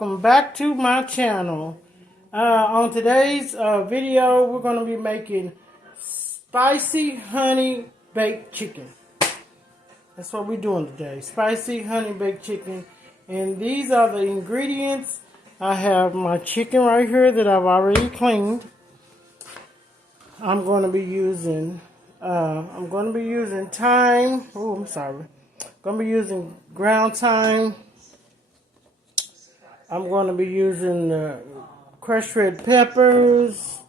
welcome back to my channel. On today's video, we're going to be making spicy honey baked chicken. That's what we're doing today, spicy honey baked chicken. And these are the ingredients. I have my chicken right here that I've already cleaned. I'm going to be using thyme. Oh, I'm sorry. Going to be using ground thyme. I'm going to be using crushed red peppers,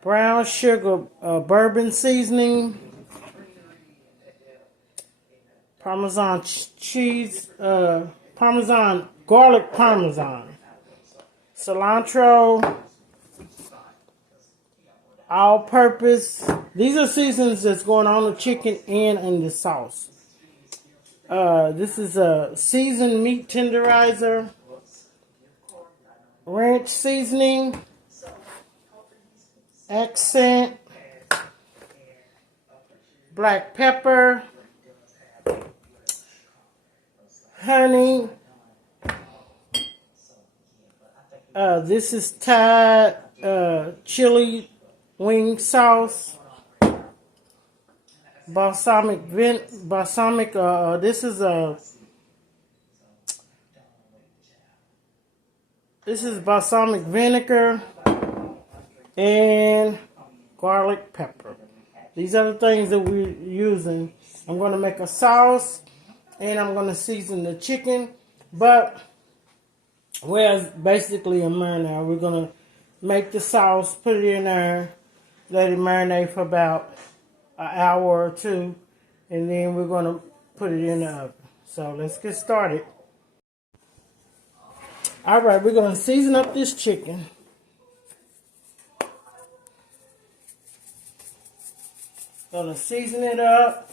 brown sugar bourbon seasoning, Parmesan cheese, Parmesan garlic Parmesan, cilantro, all-purpose. These are seasonings that's going on the chicken and in the sauce. This is a seasoned meat tenderizer, ranch seasoning, accent, black pepper, honey. This is Thai chili wing sauce. Balsamic. This is balsamic vinegar and garlic pepper. These are the things that we're using. I'm going to make a sauce and I'm going to season the chicken. But whereas basically a marinade, we're going to make the sauce, put it in there, let it marinate for about an hour or two, and then we're going to put it in the oven. So let's get started. Alright, we're going to season up this chicken. Going to season it up,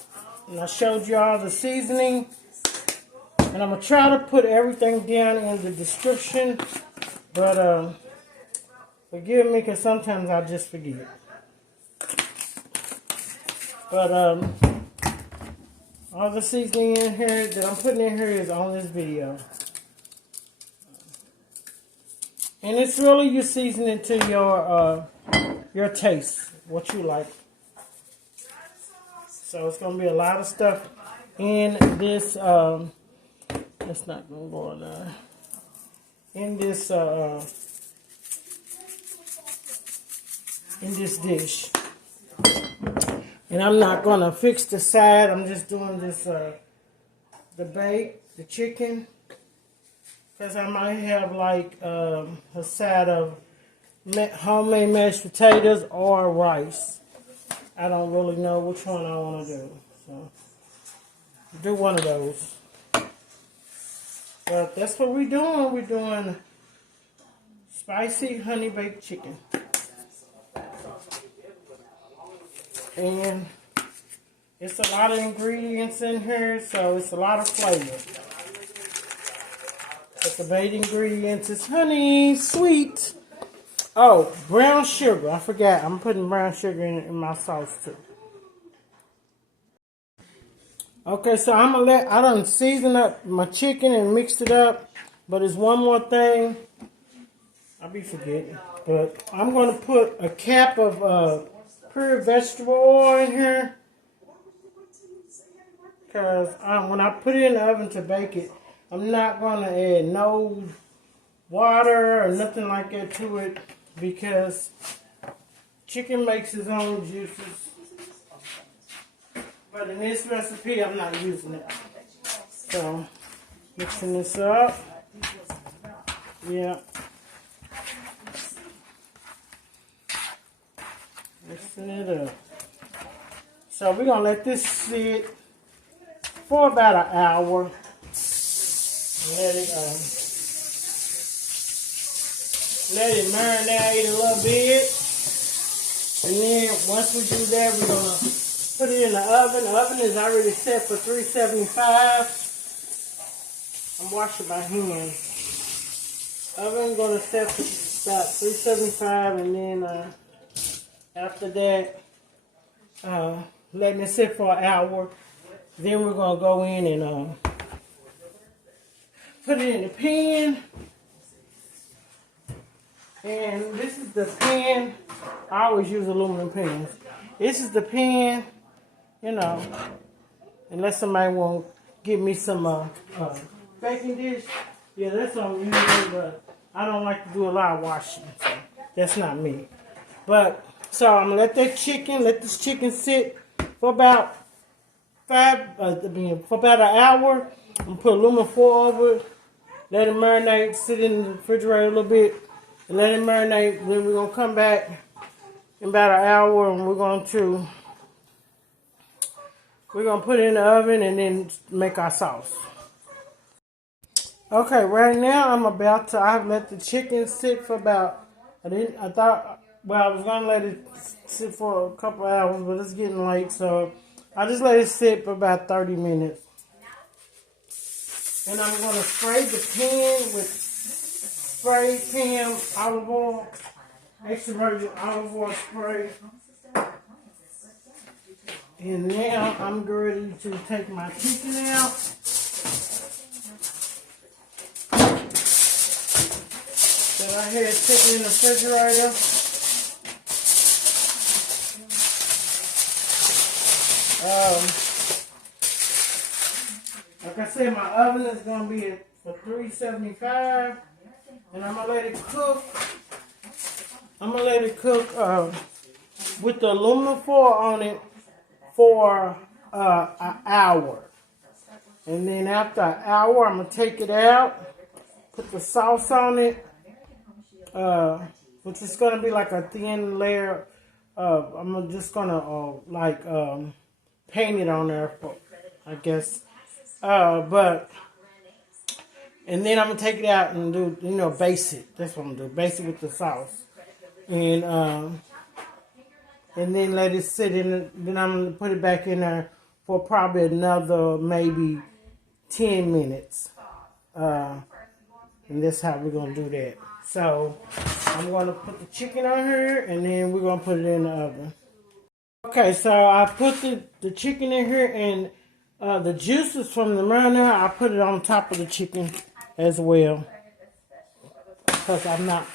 and I showed you all the seasoning, and I'm going to try to put everything down in the description, but forgive me because sometimes I just forget. But all the seasoning in here that I'm putting in here is on this video. And it's really you seasoning to your taste, what you like. So it's going to be a lot of stuff in this, that's not going to go in there. In this dish. And I'm not going to fix the side. I'm just doing this, the chicken. Because I might have like a side of homemade mashed potatoes or rice. I don't really know which one I want to do. So, do one of those. But that's what we're doing. We're doing spicy honey baked chicken. And it's a lot of ingredients in here, so it's a lot of flavor. But the main ingredients is honey, sweet. Oh, brown sugar. I forgot. I'm putting brown sugar in my sauce too. Okay, so I done seasoned up my chicken and mixed it up. But there's one more thing. I'll be forgetting. But I'm going to put a cap of pure vegetable oil in here, because when I put it in the oven to bake it, I'm not going to add no water or nothing like that to it, because chicken makes its own juices. But in this recipe, I'm not using it. So, mixing this up. Yeah. Mixing it up. So we're going to let this sit for about an hour. Let it marinate a little bit. And then once we do that, we're going to put it in the oven. The oven is already set for 375. I'm washing my hands. Oven is going to set for about 375, and then after that, letting it sit for an hour. Then we're going to go in and put it in the pan. And this is the pan. I always use aluminum pans. This is the pan, you know, unless somebody won't give me some baking dish. Yeah, that's what I'm using, but I don't like to do a lot of washing. So that's not me. But, so I'm going to let this chicken sit for about for about an hour. I'm going to put aluminum foil over it. Let it marinate, sit in the refrigerator a little bit. And let it marinate. Then we're going to come back in about an hour and we're going to put it in the oven and then make our sauce. Okay, right now I've let the chicken sit for about, I was going to let it sit for a couple hours, but it's getting late, so I just let it sit for about 30 minutes. And I'm going to spray the pan with spray pan olive oil, extra virgin olive oil spray. And now I'm ready to take my chicken out. That I had sitting in the refrigerator. Like I said, my oven is going to be at for 375. And I'm going to let it cook. I'm going to let it cook with the aluminum foil on it for an hour. And then after an hour, I'm going to take it out, put the sauce on it, which is going to be like a thin layer. I'm just going to paint it on there, I guess. And then I'm going to take it out and do, baste it. That's what I'm going to do. Baste it with the sauce. And then let it sit in it. Then I'm going to put it back in there for probably another maybe 10 minutes. And that's how we're going to do that. So I'm going to put the chicken on here and then we're going to put it in the oven. Okay, so I put the chicken in here and the juices from the marinade, I put it on top of the chicken as well. Because I'm not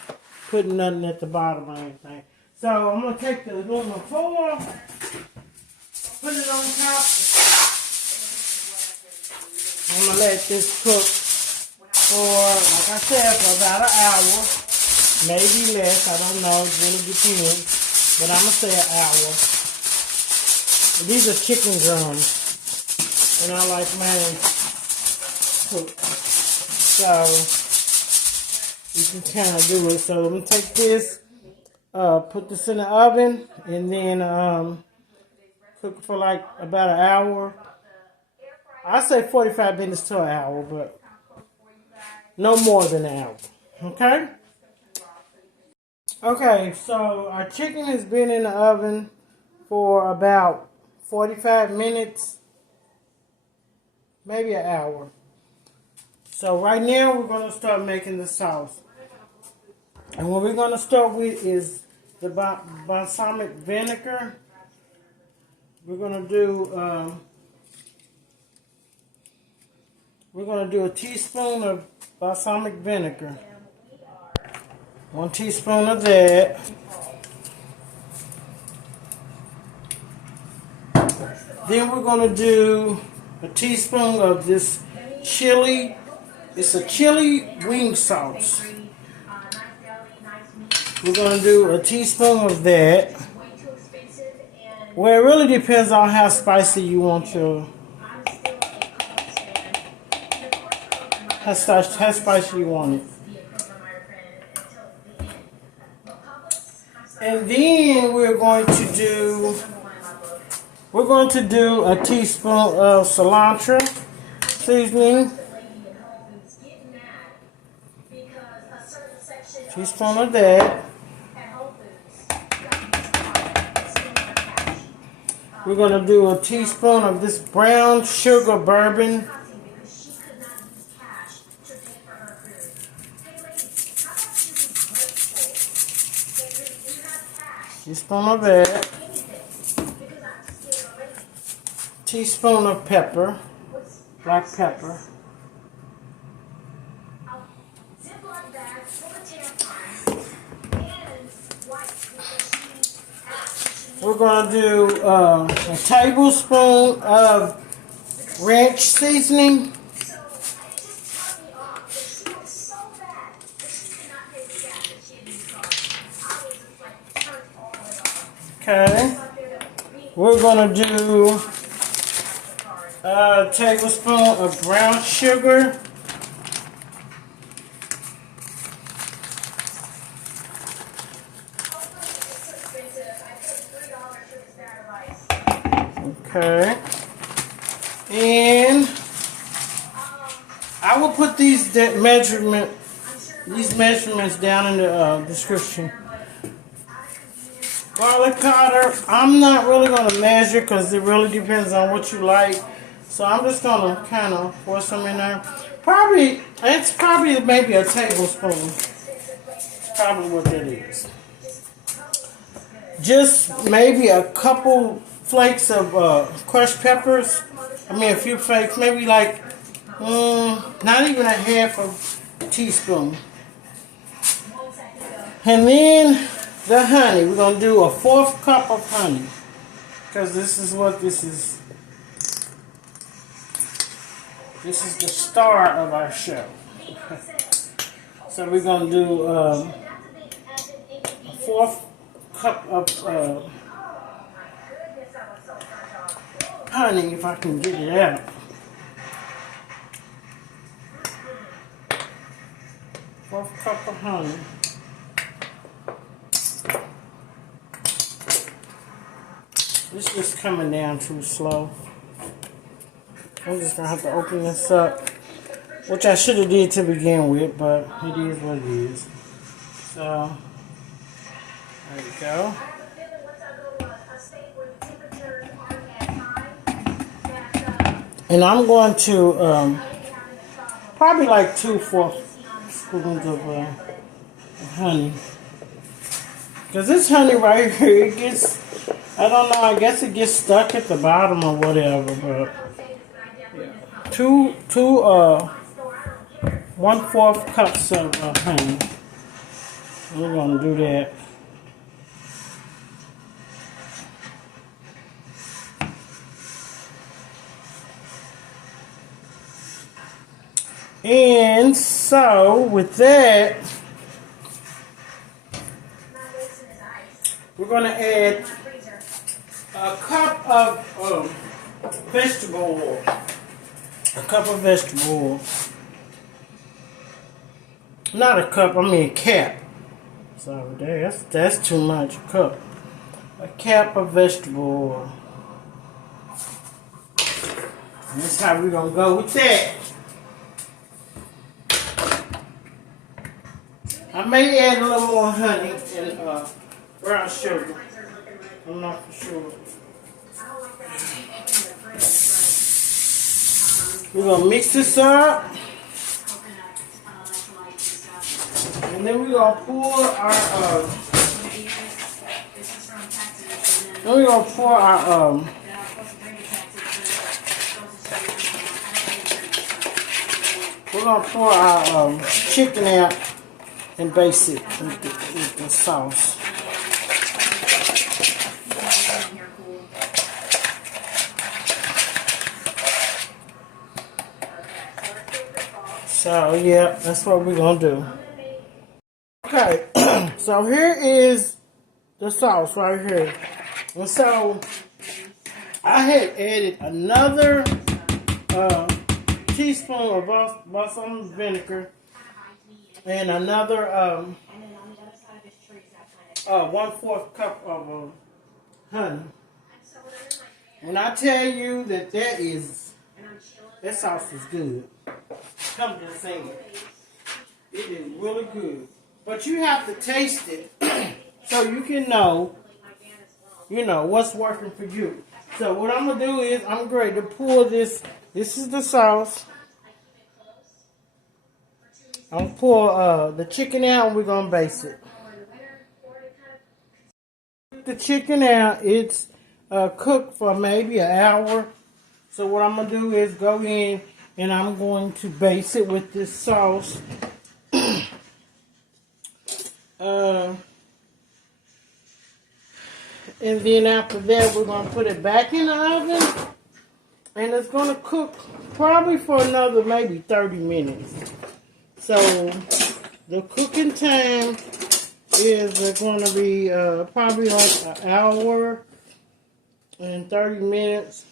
putting nothing at the bottom or anything. So I'm going to take the aluminum foil, put it on top. I'm going to let this cook for, like I said, for about an hour. Maybe less, I don't know, it really depends. But I'm going to say an hour. These are chicken drums. And I like mine cooked. So you can kind of do it. So let me take this, put this in the oven, and then cook for like about an hour. I say 45 minutes to an hour, but no more than an hour. Okay? Okay, so our chicken has been in the oven for about 45 minutes, maybe an hour. So right now we're going to start making the sauce. And what we're going to start with is the balsamic vinegar. We're going to do a teaspoon of balsamic vinegar. 1 teaspoon of that. Then we're going to do a teaspoon of this chili. It's a chili wing sauce. We're going to do a teaspoon of that. Well, it really depends on how spicy you want your... How spicy you want it. And then we're going to do a teaspoon of cilantro seasoning. Teaspoon of that. We're going to do a teaspoon of this brown sugar bourbon. Teaspoon of that. Teaspoon of pepper, black pepper. We're going to do a tablespoon of ranch seasoning. Okay. We're going to do a tablespoon of brown sugar. Okay. And I will put these measurements down in the description. Garlic powder, I'm not really going to measure because it really depends on what you like. So I'm just going to kind of pour some in there. It's probably maybe a tablespoon. That's probably what that is. Just maybe a couple flakes of crushed peppers. I mean a few flakes, maybe like not even a half a teaspoon. And then the honey, we're going to do a 1/4 cup of honey. Because this is what this is. This is the star of our show. So we're going to do a 1/4 cup of honey, if I can get it out. Fourth cup of honey. It's just coming down too slow. I'm just going to have to open this up. Which I should have did to begin with, but it is what it is. So, there you go. And I'm going to probably like 2/4 spoons of honey. Because this honey right here, it gets, I don't know, I guess it gets stuck at the bottom or whatever, but yeah. 1/4 cups of honey. We're going to do that. And so, with that, we're going to add a cup of vegetable oil. A cup of vegetable oil. Not a cup, I mean a cap. Sorry, that's too much. A cup. A cap of vegetable oil. And that's how we're going to go with that. I may add a little more honey and brown sugar. I'm not for sure. We're going to mix this up. And then we're going to pour our chicken out and baste it with the sauce. So yeah, that's what we're gonna do. Okay, so here is the sauce right here. And so I had added another teaspoon of balsamic vinegar and another 1/4 cup of honey. And I tell you that that sauce is good. Come to say it is really good. But you have to taste it so you can know, what's working for you. So what I'm gonna do is I'm going to pour this. This is the sauce. I'm going to pour the chicken out and we're going to baste it. The chicken out, it's cooked for maybe an hour. So what I'm going to do is go in and I'm going to baste it with this sauce. And then after that, we're going to put it back in the oven. And it's going to cook probably for another maybe 30 minutes. So the cooking time is going to be probably like an hour and 30 minutes.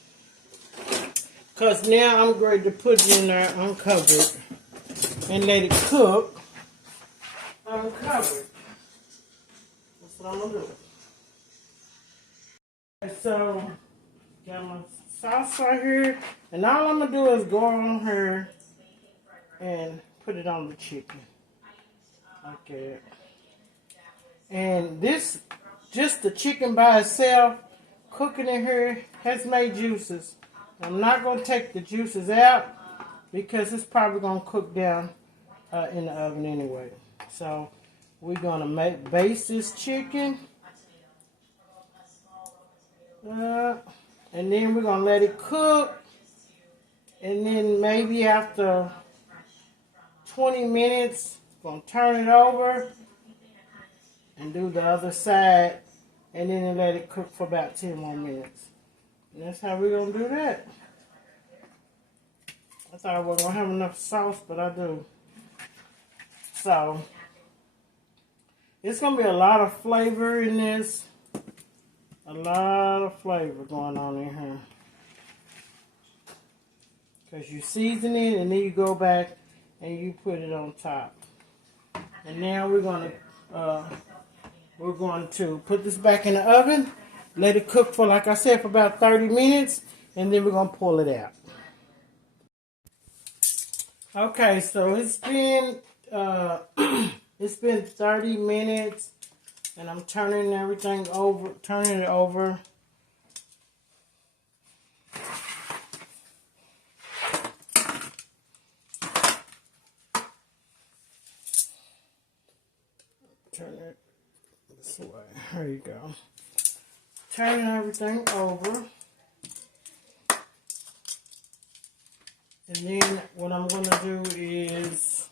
Because now I'm ready to put it in there uncovered and let it cook uncovered. That's what I'm going to do. So, got my sauce right here. And all I'm going to do is go on here and put it on the chicken. Like that. And this, just the chicken by itself, cooking in here, has made juices. I'm not going to take the juices out because it's probably going to cook down in the oven anyway. So, we're going to baste this chicken. And then we're going to let it cook. And then maybe after 20 minutes, going to turn it over and do the other side. And then let it cook for about 10 more minutes. And that's how we're going to do that. I thought I wasn't going to have enough sauce, but I do. So, it's going to be a lot of flavor in this. A lot of flavor going on in here. Because you season it and then you go back and you put it on top. And now we're going to put this back in the oven. Let it cook for, like I said, for about 30 minutes. And then we're going to pull it out. Okay, so it's been 30 minutes. And I'm turning everything over, turning it over. Turn it this way. There you go. Turning everything over. And then what I'm going to do is,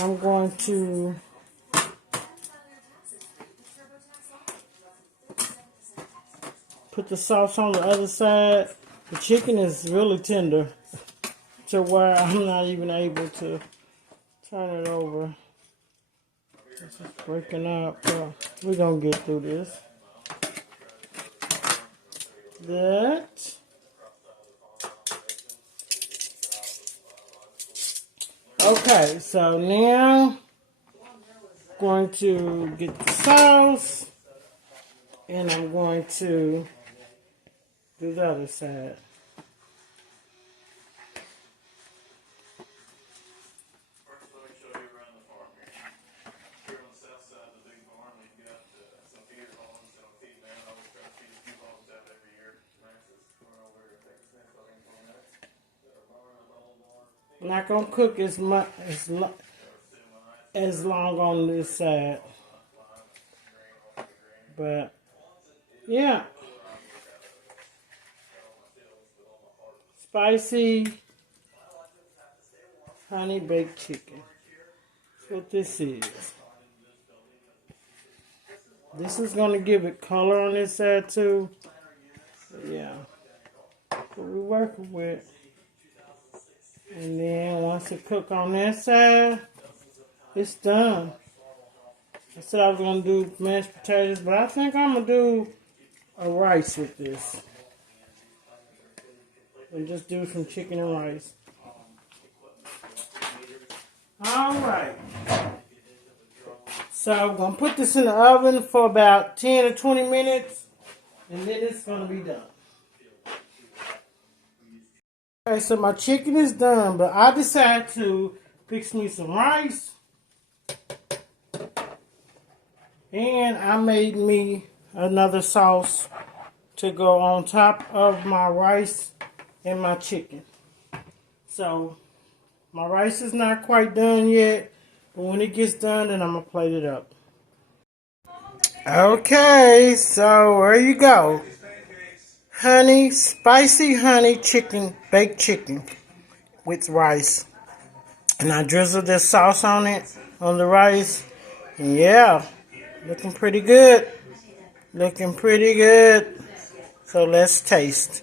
I'm going to put the sauce on the other side. The chicken is really tender to where I'm not even able to turn it over. It's just breaking up. We're going to get through this. That. Okay, so now I'm going to get the sauce and I'm going to do the other side. I'm not going to cook as much as long on this side. But yeah. Spicy honey baked chicken. That's what this is. This is going to give it color on this side too. But yeah. That's what we're working with. And then once it cooks on that side, it's done. I said I was going to do mashed potatoes, but I think I'm going to do a rice with this. And just do some chicken and rice. Alright. So I'm going to put this in the oven for about 10 or 20 minutes. And then it's going to be done. Okay, so my chicken is done, but I decided to fix me some rice. And I made me another sauce to go on top of my rice and my chicken. So, my rice is not quite done yet, but when it gets done, then I'm going to plate it up. Okay, so there you go. Spicy honey chicken, baked chicken with rice. And I drizzle this sauce on it, on the rice. And yeah, looking pretty good. Looking pretty good. So let's taste.